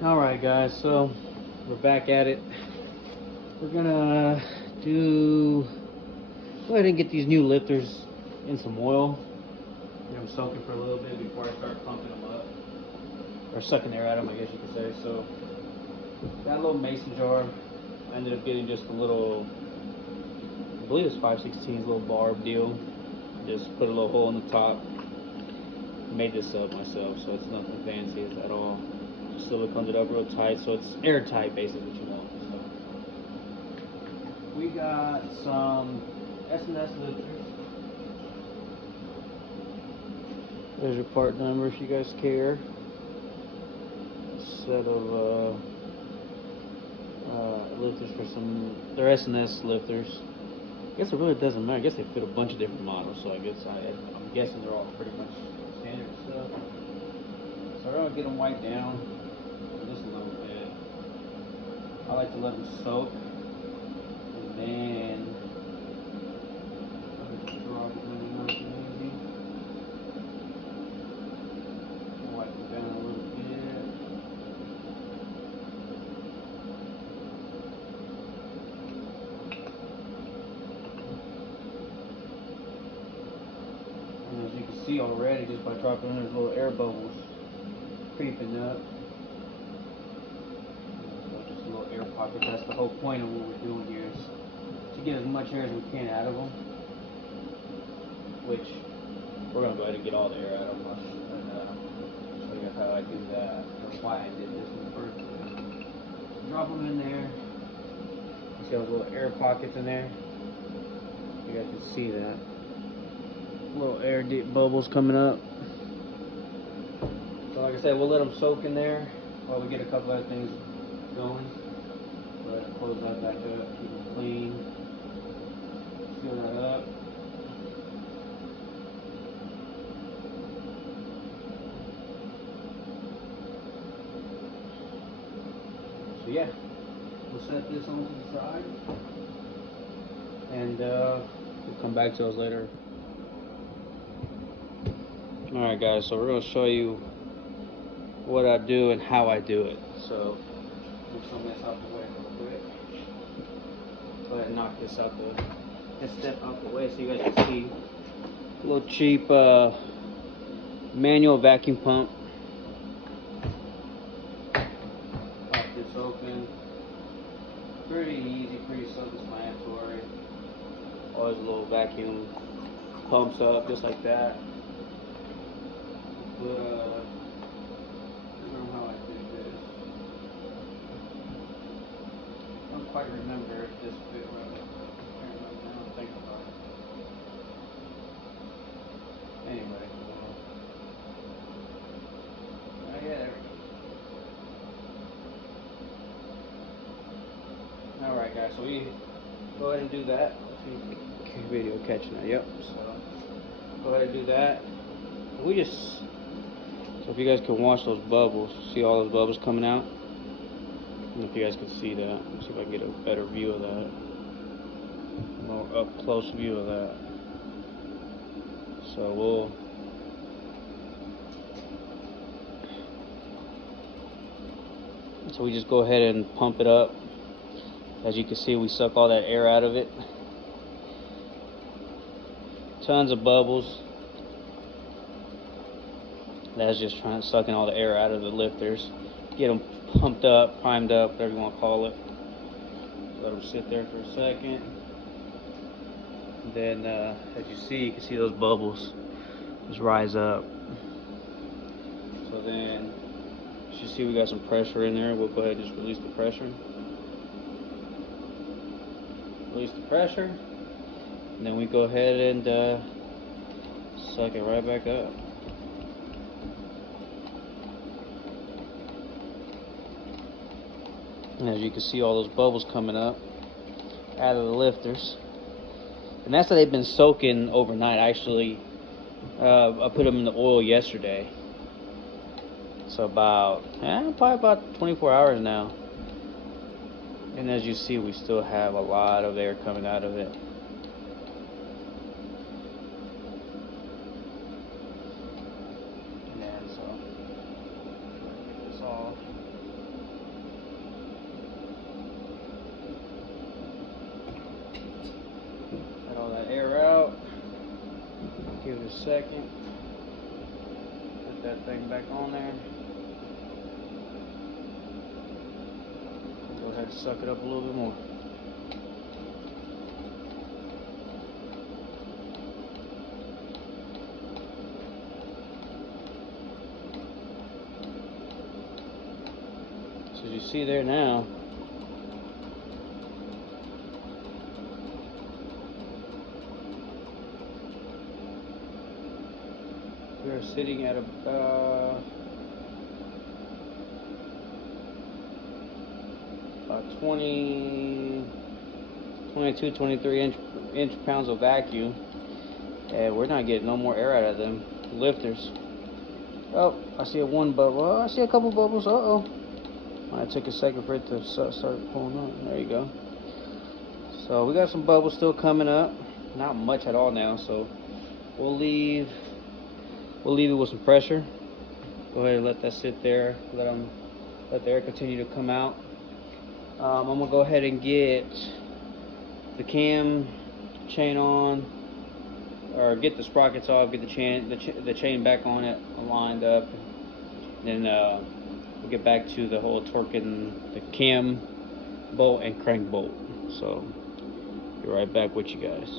Alright guys, so we're back at it. We're gonna go ahead and get these new lifters in some oil. Get them soaking for a little bit before I start pumping them up. Or sucking air out of them, I guess you could say. So, got a little mason jar. I ended up getting just a little, I believe it's 5/16 little barb deal. Just put a little hole in the top. Made this up myself, so it's nothing fancy at all. Just siliconed it up real tight, so it's airtight, basically, what you want. So we got some S&S lifters. There's your part number if you guys care. A set of lifters for some. They're S&S lifters. I guess it really doesn't matter. I guess they fit a bunch of different models, so I'm guessing they're all pretty much standard stuff. So we're gonna get them wiped down just a little bit. I like to let them soak, and then drop it in nice and easy. Wipe them down a little bit. And as you can see already, just by dropping in, there's little air bubbles creeping up. So just a little air pocket. That's the whole point of what we're doing here, is to get as much air as we can out of them. Which we're gonna go ahead and get all the air out of them and show you how I do that, or why I did this in the first place. Drop them in there. You see those little air pockets in there? You guys can see that. Little air bubbles coming up. So like I said, we'll let them soak in there while we get a couple other things going. Go ahead and close that back up, keep it clean. Seal that up. So yeah, we'll set this on to the side, and we'll come back to those later. Alright guys, so we're going to show you what I do and how I do it. So, move some of this out the way real quick. Go ahead and knock this step out the way so you guys can see. A little cheap manual vacuum pump. Pop this open. Pretty easy, pretty self-explanatory. Always a little vacuum pumps up just like that. But I don't know how I did this. I don't quite remember if this fit right. I can't remember now. I'm thinking about it. Anyway, yeah, there we go. Alright guys, so we go ahead and do that. Let's see if the video catching that. Yep. So go ahead and do that. We just, so if you guys can watch those bubbles, see all those bubbles coming out? I don't know if you guys can see that. Let's see if I can get a better view of that. A more up close view of that. So we just go ahead and pump it up. As you can see, we suck all that air out of it. Tons of bubbles. That's just sucking all the air out of the lifters. Get them pumped up, primed up, whatever you want to call it. Let them sit there for a second. And then, as you see, you can see those bubbles just rise up. So then, you should see we got some pressure in there. We'll go ahead and just release the pressure. Release the pressure. And then we go ahead and suck it right back up. And as you can see, all those bubbles coming up out of the lifters. And that's how they've been soaking overnight. Actually, I put them in the oil yesterday. So probably about 24 hours now. And as you see, we still have a lot of air coming out of it. And so, get this off. a second. Put that thing back on there. Go ahead and suck it up a little bit more. So as you see there now, we are sitting at about 22, 23 inch pounds of vacuum, and we're not getting no more air out of them lifters. Oh, I see one bubble. Oh, I see a couple bubbles. Uh-oh. It took a second for it to start pulling up. There you go. So we got some bubbles still coming up. Not much at all now, so we'll leave it with some pressure. Go ahead and let that sit there. Let the air continue to come out. I'm gonna go ahead and get the cam chain on, or get the sprockets off, get the chain back on it, lined up. Then we'll get back to the whole torquing the cam bolt and crank bolt. So be right back with you guys.